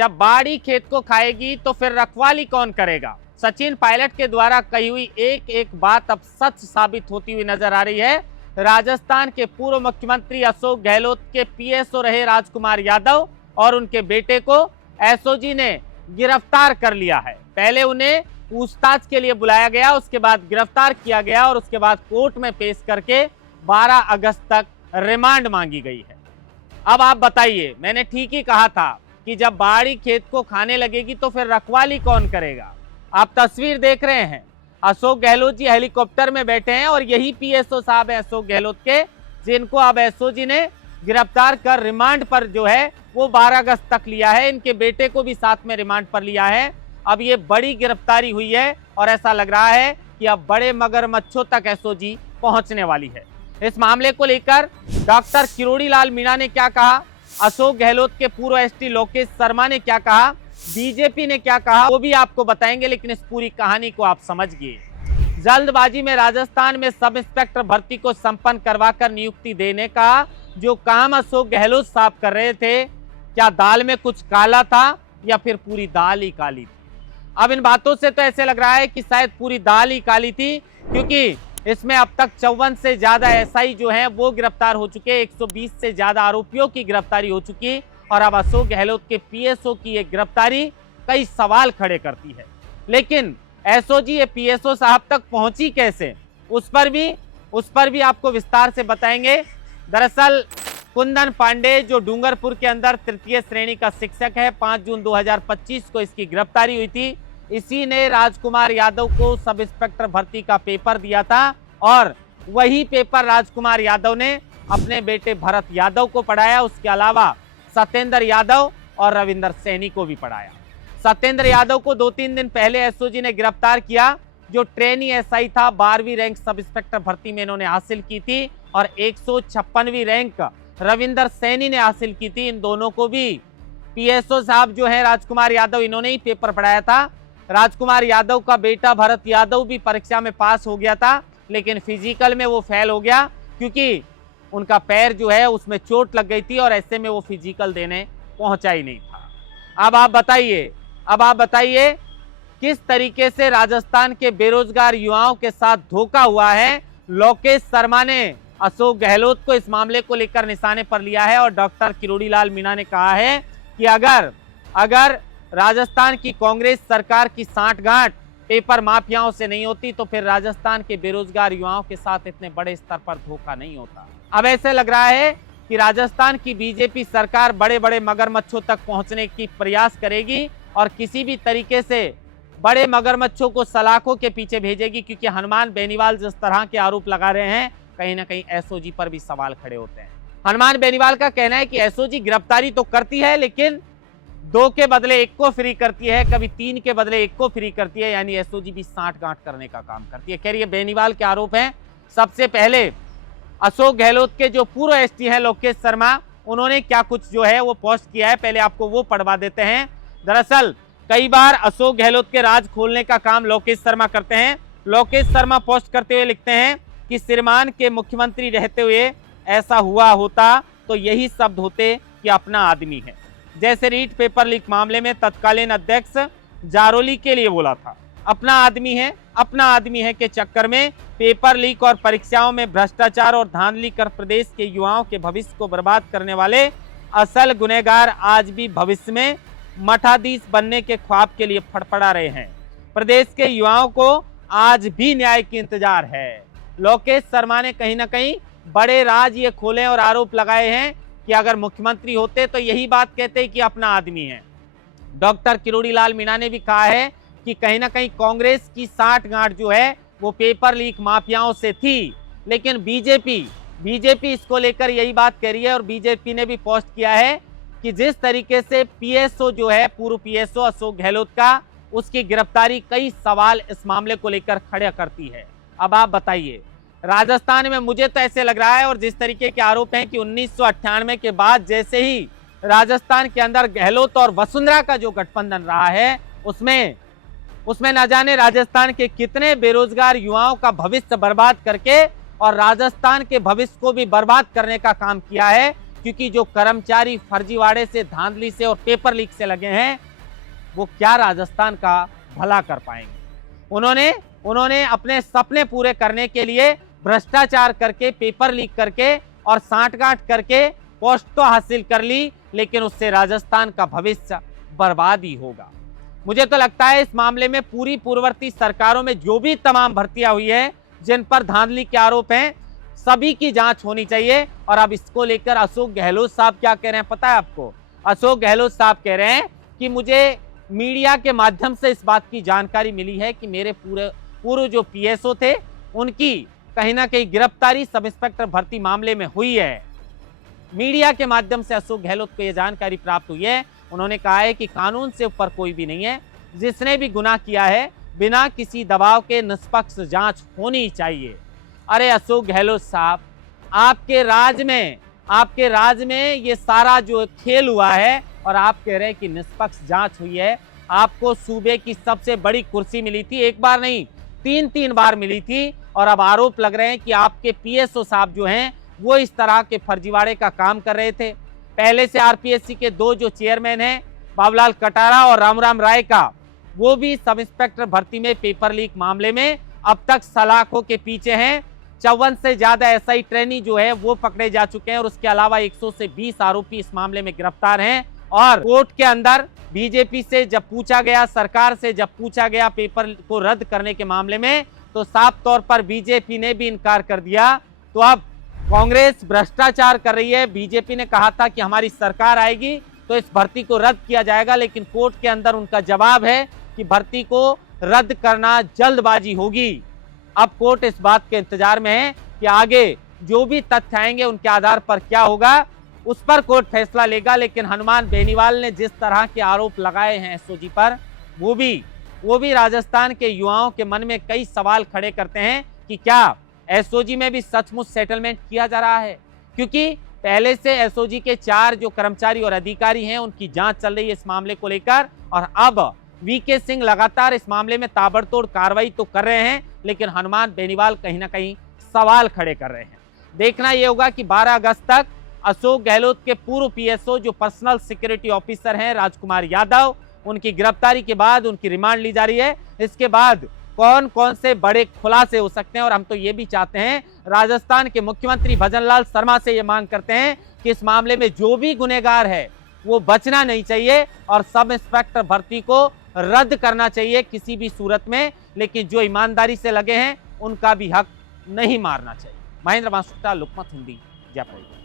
जब बाड़ी खेत को खाएगी तो फिर रखवाली कौन करेगा। सचिन पायलट के द्वारा कही हुई एक एक बात अब सच साबित होती हुई नजर आ रही है। राजस्थान के पूर्व मुख्यमंत्री अशोक गहलोत के पीएसओ रहे राजकुमार यादव और उनके बेटे को एसओजी ने गिरफ्तार कर लिया है। पहले उन्हें पूछताछ के लिए बुलाया गया, उसके बाद गिरफ्तार किया गया और उसके बाद कोर्ट में पेश करके 12 अगस्त तक रिमांड मांगी गई है। अब आप बताइए, मैंने ठीक ही कहा था कि जब बाड़ी खेत को खाने लगेगी तो फिर रखवाली कौन करेगा। आप तस्वीर देख रहे हैं, अशोक गहलोत जी हेलीकॉप्टर में बैठे हैं और यही पीएसओ साहब हैं अशोक गहलोत के, जिनको अब एसओजी ने गिरफ्तार कर रिमांड पर जो है वो 12 अगस्त तक लिया है। इनके बेटे को भी साथ में रिमांड पर लिया है। अब ये बड़ी गिरफ्तारी हुई है और ऐसा लग रहा है कि अब बड़े मगरमच्छों तक एसओजी पहुंचने वाली है। इस मामले को लेकर डॉक्टर किरोड़ी लाल मीणा ने क्या कहा, अशोक गहलोत के पूर्व एसटी लोकेश शर्मा ने क्या कहा, बीजेपी ने क्या कहा, वो भी आपको बताएंगे, लेकिन इस पूरी कहानी को आप समझिए। जल्दबाजी में राजस्थान में सब इंस्पेक्टर भर्ती को संपन्न करवाकर नियुक्ति देने का जो काम अशोक गहलोत साहब कर रहे थे, क्या दाल में कुछ काला था या फिर पूरी दाल ही काली थी। अब इन बातों से तो ऐसे लग रहा है कि शायद पूरी दाल ही काली थी, क्योंकि इसमें अब तक 54 से ज्यादा एसआई जो हैं वो गिरफ्तार हो चुके, 120 से ज्यादा आरोपियों की गिरफ्तारी हो चुकी और अब अशोक गहलोत के पीएसओ की ये गिरफ्तारी कई सवाल खड़े करती है। लेकिन एसओजी ये पीएसओ साहब तक पहुंची कैसे, उस पर भी आपको विस्तार से बताएंगे। दरअसल कुंदन पांडे जो डूंगरपुर के अंदर तृतीय श्रेणी का शिक्षक है, 5 जून 2025 को इसकी गिरफ्तारी हुई थी। इसी ने राजकुमार यादव को सब इंस्पेक्टर भर्ती का पेपर दिया था और वही पेपर राजकुमार यादव ने अपने बेटे भरत यादव को पढ़ाया। उसके अलावा सत्येंद्र यादव और रविंदर सैनी को भी पढ़ाया। सत्येंद्र यादव को 2-3 दिन पहले एसओजी ने गिरफ्तार किया, जो ट्रेनी एसआई था। 12वीं रैंक सब इंस्पेक्टर भर्ती में इन्होंने हासिल की थी और 156वीं रैंक रविंदर सैनी ने हासिल की थी। इन दोनों को भी पीएसओ साहब जो है राजकुमार यादव, इन्होंने ही पेपर पढ़ाया था। राजकुमार यादव का बेटा भरत यादव भी परीक्षा में पास हो गया था, लेकिन फिजिकल में वो फेल हो गया क्योंकि उनका पैर जो है उसमें चोट लग गई थी और ऐसे में वो फिजिकल देने पहुंचा ही नहीं था। अब आप बताइए किस तरीके से राजस्थान के बेरोजगार युवाओं के साथ धोखा हुआ है। लोकेश शर्मा ने अशोक गहलोत को इस मामले को लेकर निशाने पर लिया है और डॉक्टर किरोड़ी लाल मीणा ने कहा है कि अगर राजस्थान की कांग्रेस सरकार की सांठगांठ पेपर माफियाओं से नहीं होती तो फिर राजस्थान के बेरोजगार युवाओं के साथ इतने बड़े स्तर पर धोखा नहीं होता। अब ऐसे लग रहा है कि राजस्थान की बीजेपी सरकार बड़े बड़े मगरमच्छों तक पहुंचने की प्रयास करेगी और किसी भी तरीके से बड़े मगरमच्छों को सलाखों के पीछे भेजेगी, क्योंकि हनुमान बेनीवाल जिस तरह के आरोप लगा रहे हैं, कहीं ना कहीं एसओजी पर भी सवाल खड़े होते हैं। हनुमान बेनीवाल का कहना है कि एसओजी गिरफ्तारी तो करती है लेकिन 2 के बदले 1 को फ्री करती है, कभी 3 के बदले 1 को फ्री करती है, यानी एसओजी भी सांठगांठ करने का काम करती है। खैर ये बेनीवाल के आरोप हैं। सबसे पहले अशोक गहलोत के जो पूर्व एसटी हैं लोकेश शर्मा, उन्होंने क्या कुछ जो है वो पोस्ट किया है, पहले आपको वो पढ़वा देते हैं। दरअसल कई बार अशोक गहलोत के राज खोलने का काम लोकेश शर्मा करते हैं। लोकेश शर्मा पोस्ट करते हुए लिखते हैं कि श्रीमान के मुख्यमंत्री रहते हुए ऐसा हुआ होता तो यही शब्द होते कि अपना आदमी है। जैसे रीट पेपर लीक मामले में तत्कालीन अध्यक्ष जारोली के लिए बोला था, अपना आदमी है के चक्कर में पेपर लीक और परीक्षाओं में भ्रष्टाचार और धांधली कर प्रदेश के युवाओं के भविष्य को बर्बाद करने वाले असल गुनहगार आज भी भविष्य में मठाधीश बनने के ख्वाब के लिए फड़फड़ा रहे हैं। प्रदेश के युवाओं को आज भी न्याय की इंतजार है। लोकेश शर्मा ने कहीं ना कहीं बड़े राज ये खोले और आरोप लगाए हैं कि अगर मुख्यमंत्री होते तो यही बात कहते कि अपना आदमी है। डॉक्टर किरोड़ी लाल मीणा ने भी कहा है कि कहीं ना कहीं कांग्रेस की सांठगांठ जो है वो पेपर लीक माफियाओं से थी, लेकिन बीजेपी इसको लेकर यही बात कह रही है और बीजेपी ने भी पोस्ट किया है कि जिस तरीके से पीएसओ जो है पूर्व पीएसओ अशोक गहलोत का, उसकी गिरफ्तारी कई सवाल इस मामले को लेकर खड़े करती है। अब आप बताइए, राजस्थान में मुझे तो ऐसे लग रहा है और जिस तरीके के आरोप हैं कि 1998 के बाद जैसे ही राजस्थान के अंदर गहलोत और वसुंधरा का जो गठबंधन रहा है उसमें न जाने राजस्थान के कितने बेरोजगार युवाओं का भविष्य बर्बाद करके और राजस्थान के भविष्य को भी बर्बाद करने का काम किया है। क्योंकि जो कर्मचारी फर्जीवाड़े से, धांधली से और पेपर लीक से लगे हैं वो क्या राजस्थान का भला कर पाएंगे। उन्होंने अपने सपने पूरे करने के लिए भ्रष्टाचार करके, पेपर लीक करके और सांठगांठ करके पोस्ट तो हासिल कर ली, लेकिन उससे राजस्थान का भविष्य बर्बाद ही होगा। मुझे तो लगता है इस मामले में पूरी पूर्ववर्ती सरकारों में जो भी तमाम भर्तियां हुई है जिन पर धांधली के आरोप हैं, सभी की जांच होनी चाहिए। और अब इसको लेकर अशोक गहलोत साहब क्या कह रहे हैं पता है आपको? अशोक गहलोत साहब कह रहे हैं कि मुझे मीडिया के माध्यम से इस बात की जानकारी मिली है कि मेरे पूर्व जो पीएसओ थे उनकी कहीं ना कहीं गिरफ्तारी सब इंस्पेक्टर भर्ती मामले में हुई है। मीडिया के माध्यम से अशोक गहलोत को यह जानकारी प्राप्त हुई है। उन्होंने कहा है कि कानून से ऊपर कोई भी नहीं है, जिसने भी गुनाह किया है बिना किसी दबाव के निष्पक्ष जांच होनी चाहिए। अरे अशोक गहलोत साहब, आपके राज में ये सारा जो खेल हुआ है और आप कह रहे हैं कि निष्पक्ष जांच हुई है। आपको सूबे की सबसे बड़ी कुर्सी मिली थी, एक बार नहीं 3 बार मिली थी, और अब आरोप लग रहे हैं कि आपके पीएसओ साहब जो हैं वो इस तरह के फर्जीवाड़े का काम कर रहे थे। पहले से आरपीएससी के 2 जो चेयरमैन हैं, बाबूलाल कटारा और रामराम राय का, वो भी सब इंस्पेक्टर भर्ती में पेपर लीक मामले में अब तक सलाखों के पीछे हैं। 54 से ज्यादा एसआई ट्रेनी जो है वो पकड़े जा चुके हैं और उसके अलावा 100 से 20 आरोपी इस मामले में गिरफ्तार हैं। और कोर्ट के अंदर बीजेपी से जब पूछा गया, सरकार से जब पूछा गया पेपर को रद्द करने के मामले में, तो साफ तौर पर बीजेपी ने भी इनकार कर दिया। तो अब कांग्रेस भ्रष्टाचार कर रही है। बीजेपी ने कहा था कि हमारी सरकार आएगी तो इस भर्ती को रद्द किया जाएगा, लेकिन कोर्ट के अंदर उनका जवाब है कि भर्ती को रद्द करना जल्दबाजी होगी। अब कोर्ट इस बात के इंतजार में है कि आगे जो भी तथ्य आएंगे उनके आधार पर क्या होगा, उस पर कोर्ट फैसला लेगा। लेकिन हनुमान बेनीवाल ने जिस तरह के आरोप लगाए हैं एसओजी पर, वो भी राजस्थान के युवाओं के मन में कई सवाल खड़े करते हैं कि क्या एसओजी में भी सचमुच सेटलमेंट किया जा रहा है। क्योंकि पहले से एसओजी के 4 जो कर्मचारी और अधिकारी हैं उनकी जांच चल रही है इस मामले को लेकर, और अब वीके सिंह लगातार इस मामले में ताबड़तोड़ कार्रवाई तो कर रहे हैं, लेकिन हनुमान बेनीवाल कहीं ना कहीं सवाल खड़े कर रहे हैं। देखना यह होगा कि 12 अगस्त तक अशोक गहलोत के पूर्व पीएसओ जो पर्सनल सिक्योरिटी ऑफिसर हैं राजकुमार यादव, उनकी गिरफ्तारी के बाद उनकी रिमांड ली जा रही है। इसके बाद कौन कौन से बड़े खुलासे हो सकते हैं। और हम तो ये भी चाहते हैं, राजस्थान के मुख्यमंत्री भजनलाल शर्मा से ये मांग करते हैं कि इस मामले में जो भी गुनहगार है वो बचना नहीं चाहिए और सब इंस्पेक्टर भर्ती को रद्द करना चाहिए किसी भी सूरत में, लेकिन जो ईमानदारी से लगे हैं उनका भी हक नहीं मारना चाहिए। महेंद्र मासुट्टा, लोकमत हिंदी, जयपुर।